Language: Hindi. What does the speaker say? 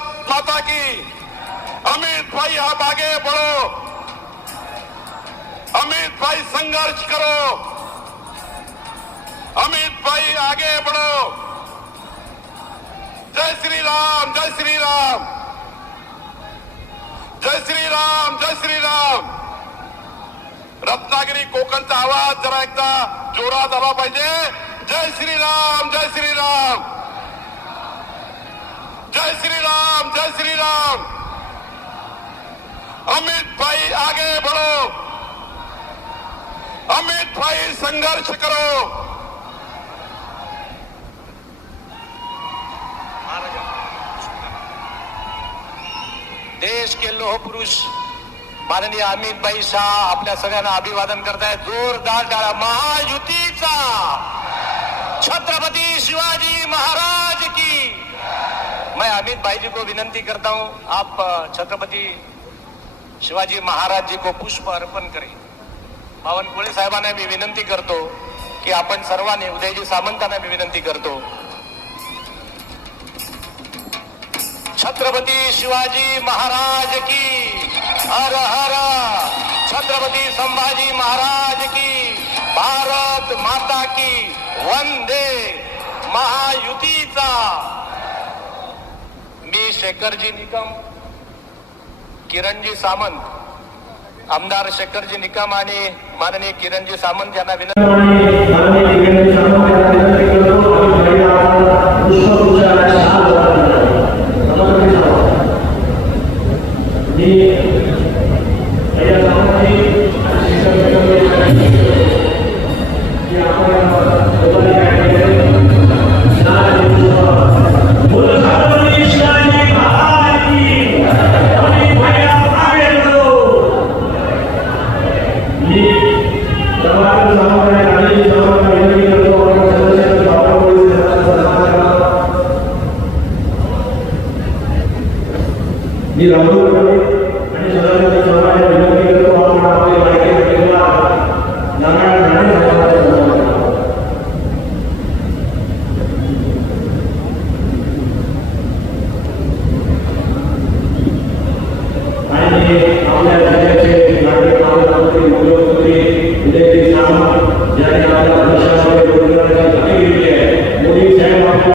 भारत माता की। अमित भाई, आप आगे बढ़ो। अमित भाई, संघर्ष करो। अमित भाई, आगे बढ़ो। जय श्री राम, जय श्री राम। जय श्री राम, जय श्री राम। रत्नागिरी कोकणचा आवाज़, जरा एकदा जोरात आला पाहिजे। जय जय श्रीराम जय श्रीराम जय श्रीराम अमित भाई, आगे बढ़ो। अमित भाई, संघर्ष करो। देश के लोह पुरुष माननीय अमित भाई शाह आपल्या सगळ्यांना अभिवादन करतायत जोरदार टाळा. महायुतीचा. छत्रपति शिवाजी महाराज की. मैं अमित भाई जी को विनंती करता हूँ, आप छत्रपति शिवाजी महाराज जी को पुष्प अर्पण करें। बावनकुळे साहेबांना मी विनंती करतो की आपण सर्वांनी उदयजी सामंतांना मी विनंती करतो छत्रपती शिवाजी महाराज की हर हर छत्रपती संभाजी महाराज की भारत माता की वंदे महायुतीचा। मी शेखरजी निकम किरणजी सामंत. आमदार शेखरजी निकम आणि माननीय किरणजी सामंत यांना विनंती आणि सर्वांना विनंती करतो आपण सदस्यांना Amen.